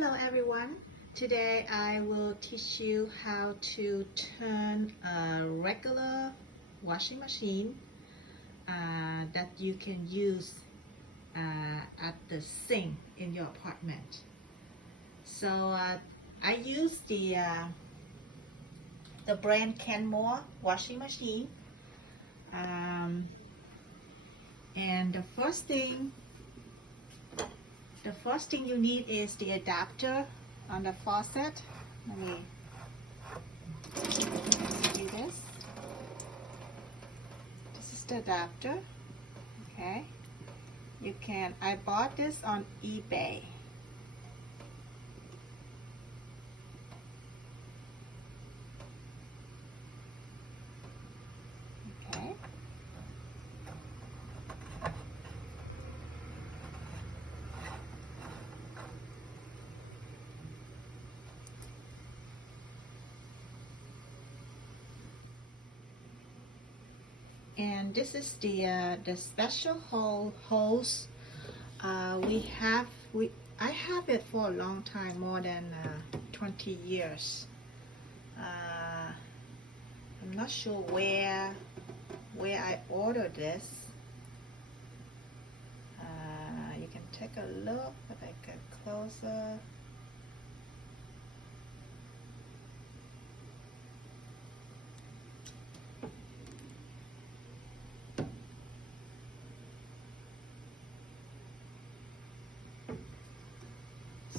Hello everyone. Today I will teach you how to turn a regular washing machine that you can use at the sink in your apartment. So I use the brand Kenmore washing machine, and the first thing you need is the adapter on the faucet. Let me do this. This is the adapter. Okay. I bought this on eBay. Okay. And this is the special hose. I have it for a long time, more than 20 years. I'm not sure where I ordered this. You can take a look, but I get closer.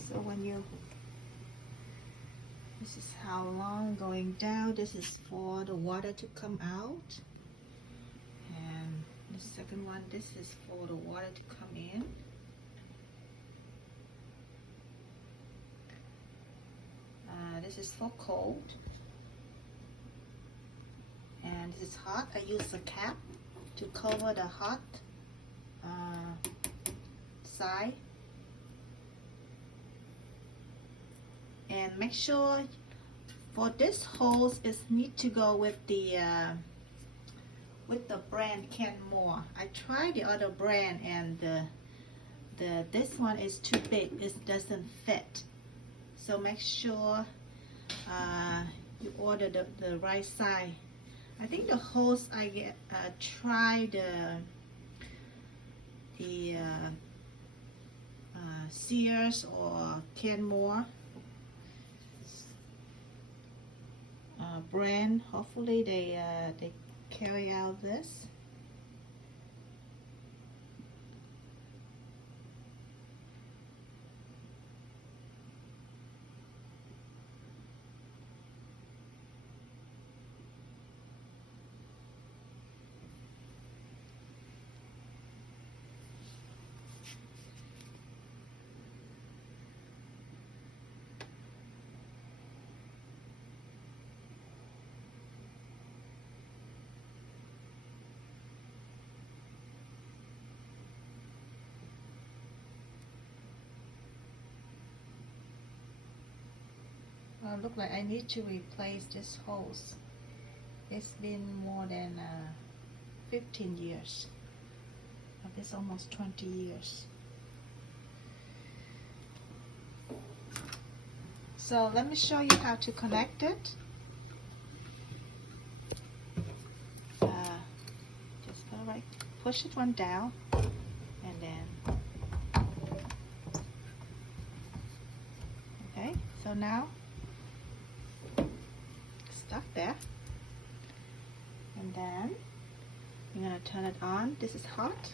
So this is how long going down. This is for the water to come out. And the second one, this is for the water to come in. This is for cold. And this is hot. I use a cap to cover the hot side. And make sure for this hose it needs to go with the brand Kenmore. I tried the other brand and this one is too big. It doesn't fit. So make sure you order the right size. I think the hose I tried the Sears or Kenmore brand. Hopefully they carry out this. Look like I need to replace this hose. It's been more than 15 years. It's almost 20 years. So let me show you how to connect it. Just go right, push it one down, and then okay. So now stuck there, and then you're gonna turn it on. This is hot.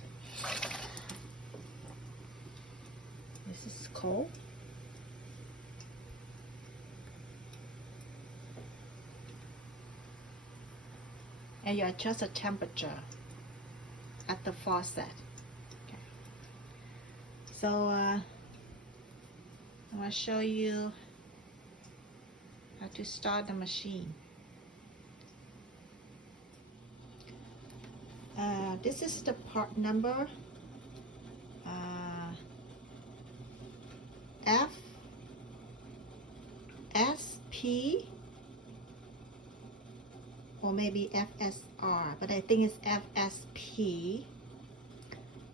This is cold. And you adjust the temperature at the faucet. Okay. So I'm gonna show you how to start the machine. This is the part number FSP or maybe FSR, but I think it's FSP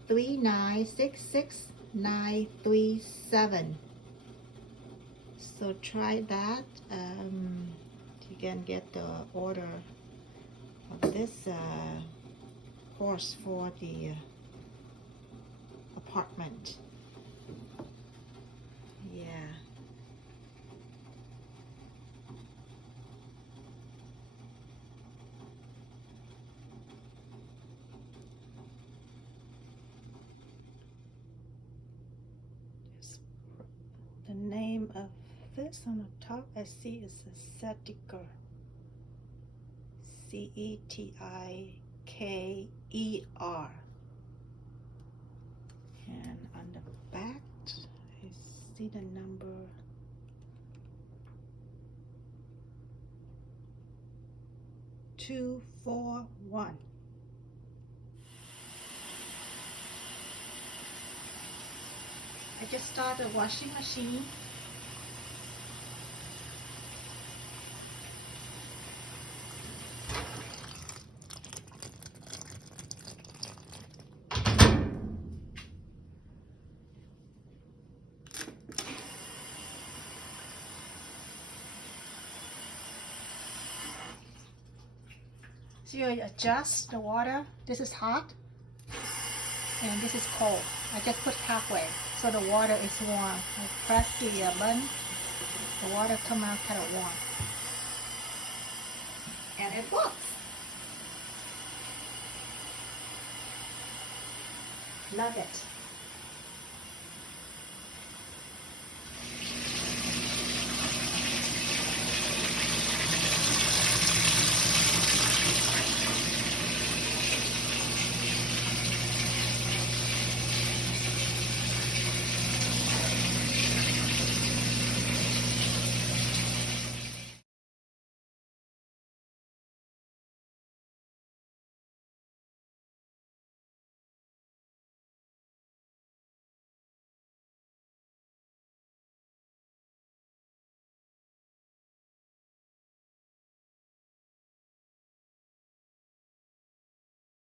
3966937. So try that. You can get the order of this horse for the apartment. Yeah. The name of this on the top I see is a Cetiker. Cetiker. And on the back I see the number 241. I just started a washing machine. So you adjust the water. This is hot and this is cold. I just put halfway so the water is warm. I press the button, the water come out kind of warm. And it works. Love it.